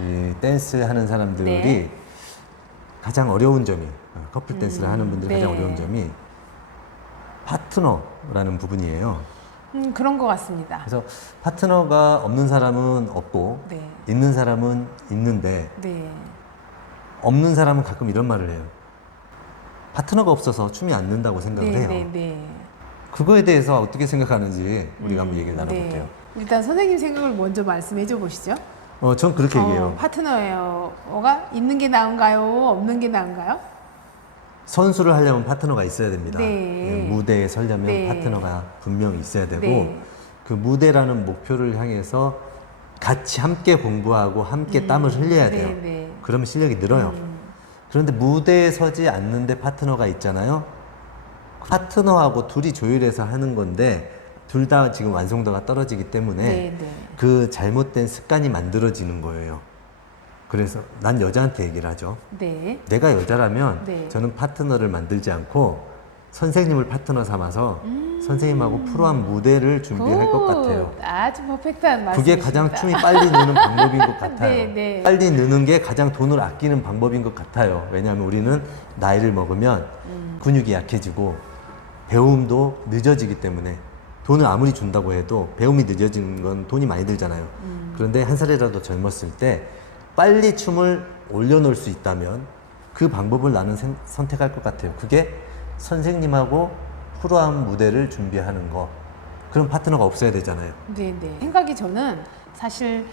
이 댄스 하는 사람들이 네. 가장 어려운 점이 어, 커플 댄스를 하는 분들이 가장 네. 어려운 점이 파트너라는 부분이에요. 음, 그런 것 같습니다. 그래서 파트너가 없는 사람은 없고 네. 있는 사람은 있는데 네. 없는 사람은 가끔 이런 말을 해요. 파트너가 없어서 춤이 안 는다고 생각을 네, 해요. 네, 네. 그거에 대해서 어떻게 생각하는지 우리가 한번 얘기를 나눠볼게요. 네. 일단 선생님 생각을 먼저 말씀해 줘 보시죠. 어, 전 그렇게 어, 얘기해요. 파트너가 있는 게 나은가요? 없는 게 나은가요? 선수를 하려면 파트너가 있어야 됩니다. 네. 예, 무대에 서려면 네. 파트너가 분명히 있어야 되고 네. 그 무대라는 목표를 향해서 같이 함께 공부하고 함께 땀을 흘려야 돼요. 네, 네. 그러면 실력이 늘어요. 음. 그런데 무대에 서지 않는데 파트너가 있잖아요. 파트너하고 둘이 조율해서 하는 건데 둘 다 지금 완성도가 떨어지기 때문에 네, 네. 그 잘못된 습관이 만들어지는 거예요. 그래서 난 여자한테 얘기를 하죠. 네. 내가 여자라면 네. 저는 파트너를 만들지 않고 선생님을 파트너 삼아서 음. 선생님하고 프로한 무대를 준비할 것 같아요. 아주 퍼펙트한 말씀이십니다. 그게 가장 춤이 빨리 느는 방법인 것 같아요. 네, 네. 빨리 느는 게 가장 돈을 아끼는 방법인 것 같아요. 왜냐하면 우리는 나이를 먹으면 음. 근육이 약해지고 배움도 늦어지기 때문에 돈을 아무리 준다고 해도 배움이 늦어지는 건 돈이 많이 들잖아요. 음. 그런데 한 살이라도 젊었을 때 빨리 춤을 올려놓을 수 있다면 그 방법을 나는 생- 선택할 것 같아요. 그게 선생님하고 프로한 무대를 준비하는 거. 그런 파트너가 없어야 되잖아요. 네, 네. 생각이 저는 사실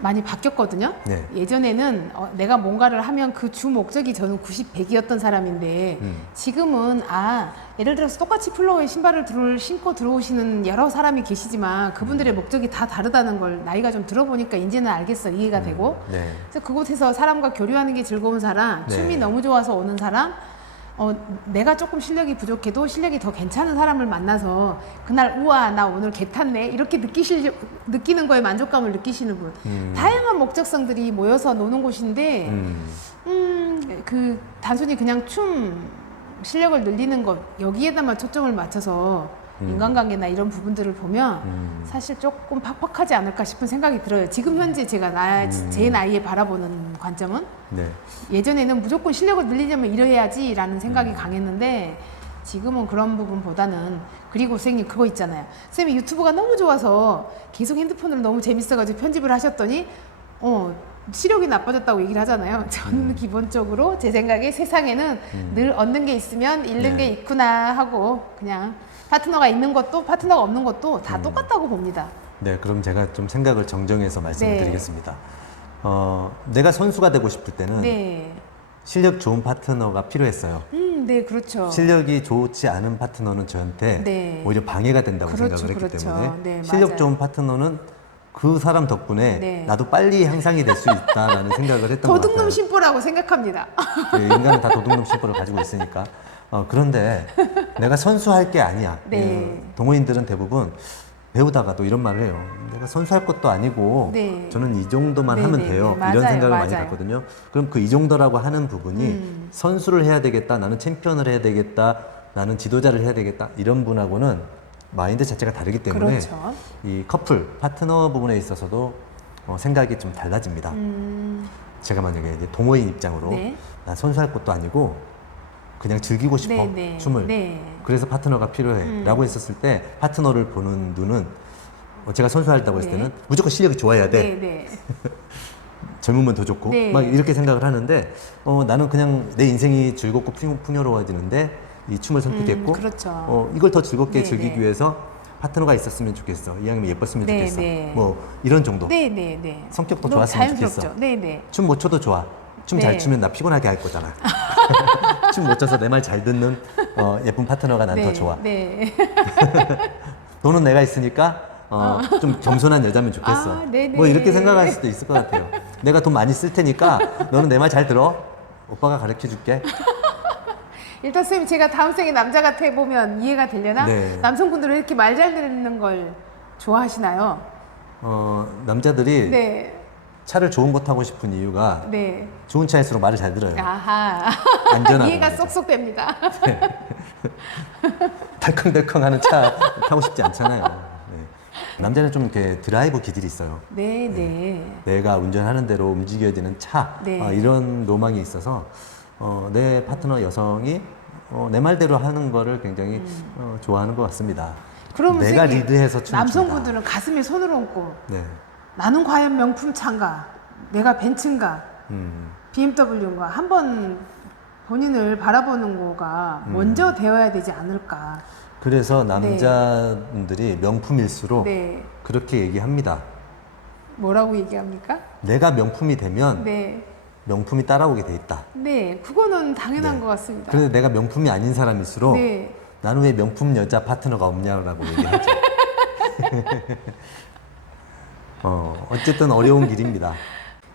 많이 바뀌었거든요. 네. 예전에는 어, 내가 뭔가를 하면 그 주 목적이 저는 90, 100이었던 사람인데 음. 지금은 아 예를 들어서 똑같이 플로어에 신발을 들, 신고 들어오시는 여러 사람이 계시지만 그분들의 목적이 다 다르다는 걸 나이가 좀 들어보니까 이제는 알겠어 이해가 되고 네. 그래서 그곳에서 사람과 교류하는 게 즐거운 사람, 네. 춤이 너무 좋아서 오는 사람, 어, 내가 조금 실력이 부족해도 실력이 더 괜찮은 사람을 만나서 그날 우와 나 오늘 개 탔네 이렇게 느끼실 느끼는 거에 만족감을 느끼시는 분 음. 다양한 목적성들이 모여서 노는 곳인데 음. 음, 그 단순히 그냥 춤 실력을 늘리는 것 여기에다만 초점을 맞춰서 음. 인간관계나 이런 부분들을 보면 음. 사실 조금 팍팍하지 않을까 싶은 생각이 들어요. 지금 현재 제가 나, 음. 제 나이에 바라보는 관점은 네. 예전에는 무조건 실력을 늘리려면 이래야지라는 생각이 음. 강했는데 지금은 그런 부분보다는 그리고 선생님 그거 있잖아요. 선생님이 유튜브가 너무 좋아서 계속 핸드폰으로 너무 재밌어가지고 편집을 하셨더니 어 시력이 나빠졌다고 얘기를 하잖아요. 저는 음. 기본적으로 제 생각에 세상에는 늘 얻는 게 있으면 잃는 네. 게 있구나 하고 그냥 파트너가 있는 것도 파트너가 없는 것도 음. 다 똑같다고 봅니다. 네, 그럼 제가 좀 생각을 정정해서 말씀을 네. 드리겠습니다. 어, 내가 선수가 되고 싶을 때는 네. 실력 좋은 파트너가 필요했어요. 음, 네, 그렇죠. 실력이 좋지 않은 파트너는 저한테 네. 오히려 방해가 된다고 그렇죠, 생각을 했기 그렇죠. 때문에 네, 실력 맞아요. 좋은 파트너는 그 사람 덕분에 네. 나도 빨리 향상이 될 수 있다라는 생각을 했던 것 같아요. 도둑놈 심보라고 생각합니다. 예, 인간은 다 도둑놈 심보를 가지고 있으니까. 어, 그런데 내가 선수할 게 아니야. 네. 예, 동호인들은 대부분 배우다가도 이런 말을 해요. 내가 선수할 것도 아니고 네. 저는 이 정도만 네, 하면 네, 돼요. 네. 맞아요, 이런 생각을 많이 맞아요. 갖거든요. 그럼 그 이 정도라고 하는 부분이 음. 선수를 해야 되겠다. 나는 챔피언을 해야 되겠다. 나는 지도자를 해야 되겠다. 이런 분하고는 마인드 자체가 다르기 때문에 그렇죠. 이 커플 파트너 부분에 있어서도 어, 생각이 좀 달라집니다. 음, 제가 만약에 이제 동호인 입장으로 네. 나 선수할 것도 아니고 그냥 즐기고 싶어 네, 네. 춤을 네. 그래서 파트너가 음. 필요해라고 했었을 때 파트너를 보는 눈은 어, 제가 선수할다고 했을 네. 때는 무조건 실력이 좋아야 돼 네, 네. 젊으면 더 좋고 네. 막 이렇게 생각을 하는데 어, 나는 그냥 내 인생이 즐겁고 풍- 풍요로워지는데 이 춤을 선택했고 음, 그렇죠. 어, 이걸 더 즐겁게 네, 즐기기 네. 위해서 파트너가 있었으면 좋겠어 이왕이면 예뻤으면 네, 좋겠어 네. 뭐 이런 정도 네, 네, 네. 성격도 좋았으면 자연스럽죠. 좋겠어. 네, 네. 춤 못 춰도 좋아. 춤잘 네. 추면 나 피곤하게 할 거잖아. 춤 못 춰서 내 말 잘 듣는 어, 예쁜 파트너가 난더 네, 좋아. 네. 돈은 내가 있으니까 어, 좀 겸손한 여자면 좋겠어. 아, 네네. 뭐 이렇게 생각할 수도 있을 것 같아요. 내가 돈 많이 쓸 테니까 너는 내 말 잘 들어. 오빠가 가르쳐 줄게. 일단 선생님 제가 다음 생에 남자 같아 보면 이해가 되려나? 네. 남성분들은 이렇게 말 잘 듣는 걸 좋아하시나요? 어, 남자들이 네. 차를 좋은 거 타고 싶은 이유가 네. 좋은 차일수록 말을 잘 들어요. 아하. 안전하고 이해가 말이죠. 쏙쏙 됩니다. 덜컹덜컹하는 차 타고 싶지 않잖아요. 네. 남자는 좀 이렇게 드라이브 기질이 있어요. 네, 네. 내가 운전하는 대로 움직여야 되는 차 네. 아, 이런 로망이 있어서 어, 내 파트너 여성이 어, 내 말대로 하는 거를 굉장히 어, 좋아하는 것 같습니다. 그럼 내가 선생님, 리드해서 춤을 남성분들은 가슴에 손을 얹고 네. 나는 과연 명품 차인가? 내가 벤츠인가? 음, BMW인가? 한번 본인을 바라보는 거가 음. 먼저 되어야 되지 않을까? 그래서 남자분들이 명품일수록 네. 그렇게 얘기합니다. 뭐라고 얘기합니까? 내가 명품이 되면 네. 명품이 따라오게 돼 있다. 네. 그거는 당연한 네. 것 같습니다. 그런데 내가 명품이 아닌 사람일수록 네. 나는 왜 명품 여자 파트너가 없냐라고 얘기하죠. 어, 어쨌든 어려운 길입니다.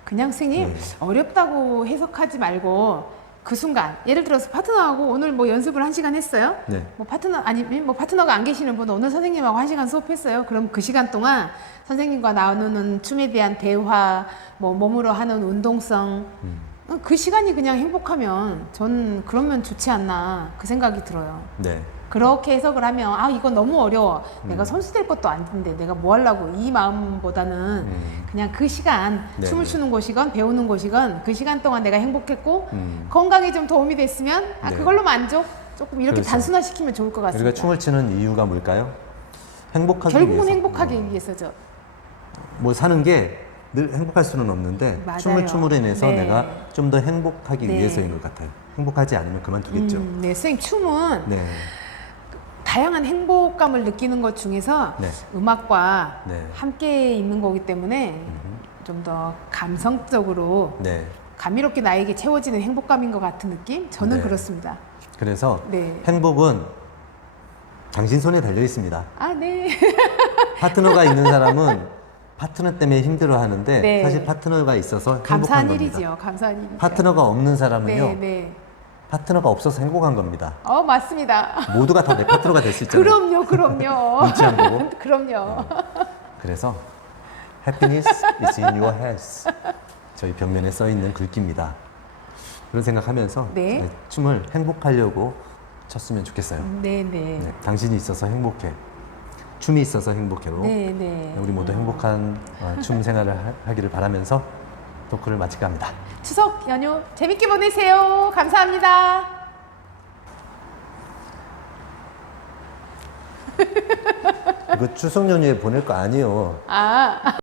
그냥 선생님 네. 어렵다고 해석하지 말고 그 순간 예를 들어서 파트너하고 오늘 뭐 연습을 한 시간 했어요. 네. 뭐 파트너 아니 뭐 파트너가 안 계시는 분 오늘 선생님하고 한 시간 수업했어요. 그럼 그 시간 동안 선생님과 나누는 춤에 대한 대화, 뭐 몸으로 하는 운동성 음, 어, 그 시간이 그냥 행복하면 전 그러면 좋지 않나 그 생각이 들어요. 네. 그렇게 해석을 하면 아 이건 너무 어려워. 내가 음. 선수 될 것도 아닌데 내가 뭐 하려고 이 마음보다는 음, 그냥 그 시간 네, 춤을 네. 추는 곳이건 배우는 곳이건 그 시간 동안 내가 행복했고 음. 건강에 좀 도움이 됐으면 아 네. 그걸로 만족 조금 이렇게 그렇죠. 단순화시키면 좋을 것 같습니다. 우리가 춤을 추는 이유가 뭘까요? 행복하기 결국은 위해서. 행복하기 음, 위해서죠. 뭐 사는 게 늘 행복할 수는 없는데 맞아요. 춤을 춤으로 인해서 네. 내가 좀 더 행복하기 네. 위해서인 것 같아요. 행복하지 않으면 그만두겠죠. 음, 네, 선생님 춤은 네. 다양한 행복감을 느끼는 것 중에서 네. 음악과 네. 함께 있는 거기 때문에 음, 좀더 감성적으로 네. 감미롭게 나에게 채워지는 행복감인 것 같은 느낌? 저는 네. 그렇습니다. 그래서 네. 행복은 당신 손에 달려 있습니다. 아, 네. 파트너가 있는 사람은 파트너 때문에 힘들어 하는데 네. 사실 파트너가 있어서 행복한 감사한 겁니다. 일이지요. 감사한 일이죠. 파트너가 없는 사람은요. 네, 네. 파트너가 없어서 행복한 겁니다. 어, 맞습니다. 모두가 다 내 파트너가 될 수 있잖아요. 그럼요, 그럼요. 눈치 안 보고. 그럼요. 그래서 happiness is in your hands. 저희 벽면에 써 있는 글귀입니다. 그런 생각하면서 네. 춤을 행복하려고 췄으면 좋겠어요. 네, 네. 네, 당신이 있어서 행복해. 춤이 있어서 행복해로 네, 네. 우리 모두 행복한 어, 춤 생활을 하- 하기를 바라면서 토크를 마칠까 합니다. 추석 연휴 재밌게 보내세요. 감사합니다. 이거 추석 연휴에 보낼 거 아니에요. 아.